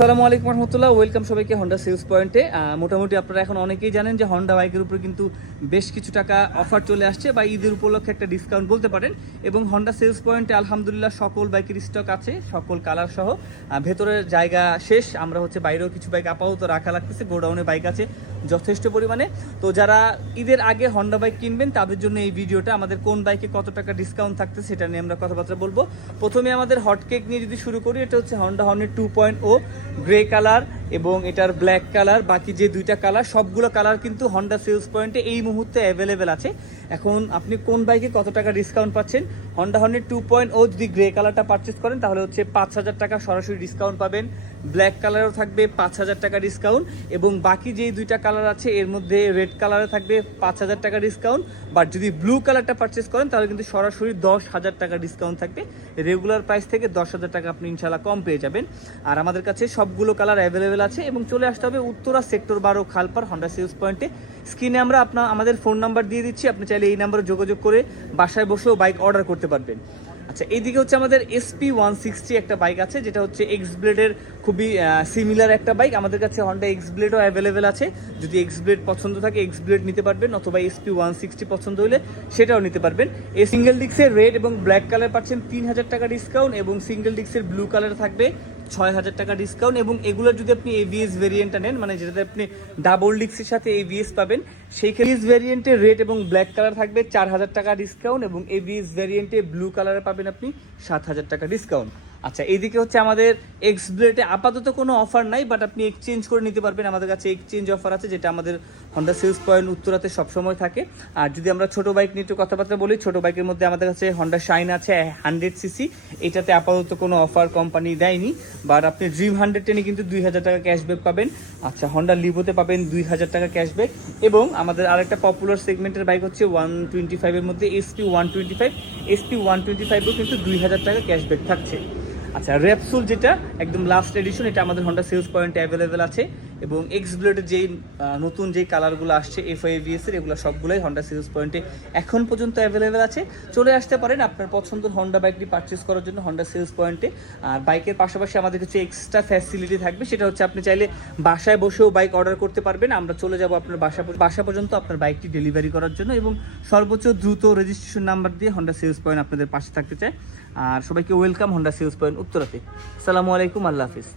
আসসালামু আলাইকুম রহমতুল্লাহ, ওয়েলকাম সবাইকে হন্ডা সেলস পয়েন্টে। মোটামুটি আপনারা এখন অনেকেই জানেন যে হন্ডা বাইকের উপরে কিন্তু বেশ কিছু টাকা অফার চলে আসছে বা ঈদের উপলক্ষে একটা ডিসকাউন্ট বলতে পারেন। এবং হন্ডা সেলস পয়েন্টে আলহামদুলিল্লাহ সকল বাইকের স্টক আছে, সকল কালার সহ। ভেতরের জায়গা শেষ, আমরা বাইরেও কিছু বাইক আপাতত রাখা লাগতেছে, গোডাউনে বাইক আছে যথেষ্ট পরিমাণে। তো যারা ঈদের আগে হন্ডা বাইক কিনবেন তাদের জন্য এই ভিডিওটা। আমাদের কোন বাইকে কত টাকা ডিসকাউন্ট থাকছে সেটা নিয়ে আমরা কথাবার্তা বলবো। প্রথমে আমাদের হটকেক নিয়ে যদি শুরু করি, এটা হচ্ছে হন্ডা হর্নেট 2.0 গ্রে কালার এবং এটার ব্ল্যাক কালার। বাকি যে দুইটা কালার, সবগুলো কালার কিন্তু হন্ডা সেলস পয়েন্টে এই মুহূর্তে অ্যাভেলেবেল আছে। এখন আপনি কোন বাইকে কত টাকা ডিসকাউন্ট পাচ্ছেন? হন্ডা হর্নেট 2.0 যদি গ্রে কালারটা পারচেস করেন তাহলে হচ্ছে 5,000 টাকা সরাসরি ডিসকাউন্ট পাবেন। ব্ল্যাক কালারও থাকবে 5,000 টাকা ডিসকাউন্ট, এবং বাকি যে দুইটা কালার আছে এর মধ্যে রেড কালারে থাকবে 5,000 টাকা ডিসকাউন্ট। বাট যদি ব্লু কালারটা পারচেস করেন তাহলে কিন্তু সরাসরি 10,000 টাকা ডিসকাউন্ট থাকবে। রেগুলার প্রাইস থেকে 10,000 টাকা আপনি ইনশাল্লাহ কম পেয়ে যাবেন। আর আমাদের কাছে সবগুলো কালার অ্যাভেলেবেল আছে। এবং চলে আসতে হবে উত্তরা সেক্টর 12 খালপার হন্ডা সেলস পয়েন্টে। স্ক্রিনে আমরা আমাদের ফোন নাম্বার দিয়ে দিচ্ছি, আপনি চাইলে এই নাম্বারে যোগাযোগ করে বাসায় বসেও বাইক অর্ডার করতে পারবেন। আচ্ছা, এইদিকে হচ্ছে আমাদের SP 160 একটা বাইক আছে, যেটা হচ্ছে এক্স ব্লেডের খুবই সিমিলার একটা বাইক। আমাদের কাছে হন্ডা এক্স ব্লেডও অ্যাভেলেবেল আছে। যদি এক্স ব্লেড পছন্দ থাকে এক্স ব্লেড নিতে পারবেন, অথবা SP 160 পছন্দ হলে সেটাও নিতে পারবেন। এই সিঙ্গেল ডিক্সের রেড এবং ব্ল্যাক কালার পাচ্ছেন 3,000 টাকা ডিসকাউন্ট, এবং সিঙ্গেল ডিক্সের ব্লু কালার থাকবে 6,000 টাকা ডিসকাউন্ট। এবং এগুলোর যদি আপনি ABS ভেরিয়েন্টটা নেন, মানে যেটাতে আপনি ডাবল ডিক্সের সাথে ABS পাবেন, সেই ABS ভেরিয়েন্টে রেড এবং ব্ল্যাক কালার থাকবে 4,000 টাকা ডিসকাউন্ট, এবং ABS ভেরিয়েন্টে ব্লু কালারে পাবেন আপনি 7,000 টাকা ডিসকাউন্ট। আচ্ছা, এইদিকে হচ্ছে আমাদের এক্স ব্লেডে আপাতত কোনো অফার নাই, বাট আপনি এক্সচেঞ্জ করে নিতে পারবেন। আমাদের কাছে এক্সচেঞ্জ অফার আছে, যেটা আমাদের হন্ডা সেলস পয়েন্ট উত্তরাতে সবসময় থাকে। আর যদি আমরা ছোট বাইক নিয়ে একটু কথাবার্তা বলি, ছোট বাইকের মধ্যে আমাদের কাছে হন্ডা শাইন আছে 100cc। এটাতে আপাতত কোনো অফার কোম্পানি দেয়নি, বাট আপনি ড্রিম 110-এ কিন্তু 2,000 টাকা ক্যাশব্যাক পাবেন। আচ্ছা, হন্ডা লিভোতে পাবেন 2,000 টাকা ক্যাশব্যাক। এবং আমাদের আরেকটা পপুলার সেগমেন্টের বাইক হচ্ছে 125-এর মধ্যে SP 125। SP 125-ও কিন্তু 2,000 টাকা ক্যাশব্যাক থাকছে। আচ্ছা, র্যাপসুল যেটা একদম লাস্ট এডিশন, এটা আমাদের হন্ডা সেলস পয়েন্টে অ্যাভেলেবেল আছে। এবং এক্স ব্লেডের যেই নতুন যেই কালারগুলো আসছে FI-ABS এর, এগুলো সবগুলোই হন্ডা সেলস পয়েন্টে এখন পর্যন্ত অ্যাভেলেবেল আছে। চলে আসতে পারেন আপনার পছন্দের হন্ডা বাইকটি পারচেস করার জন্য হন্ডা সেলস পয়েন্টে। আর বাইকের পাশাপাশি আমাদের কাছে এক্সট্রা ফ্যাসিলিটি থাকবে, সেটা হচ্ছে আপনি চাইলে বাসায় বসেও বাইক অর্ডার করতে পারবেন। আমরা চলে যাব আপনার বাসা পর্যন্ত আপনার বাইকটি ডেলিভারি করার জন্য, এবং সর্বোচ্চ দ্রুত রেজিস্ট্রেশন নাম্বার দিয়ে হন্ডা সেলস পয়েন্ট আপনাদের পাশে থাকতে চায়। আর সবাইকে ওয়েলকাম হন্ডা সেলস পয়েন্ট উত্তরাতে। আসসালামু আলাইকুম, আল্লাহ হাফিজ।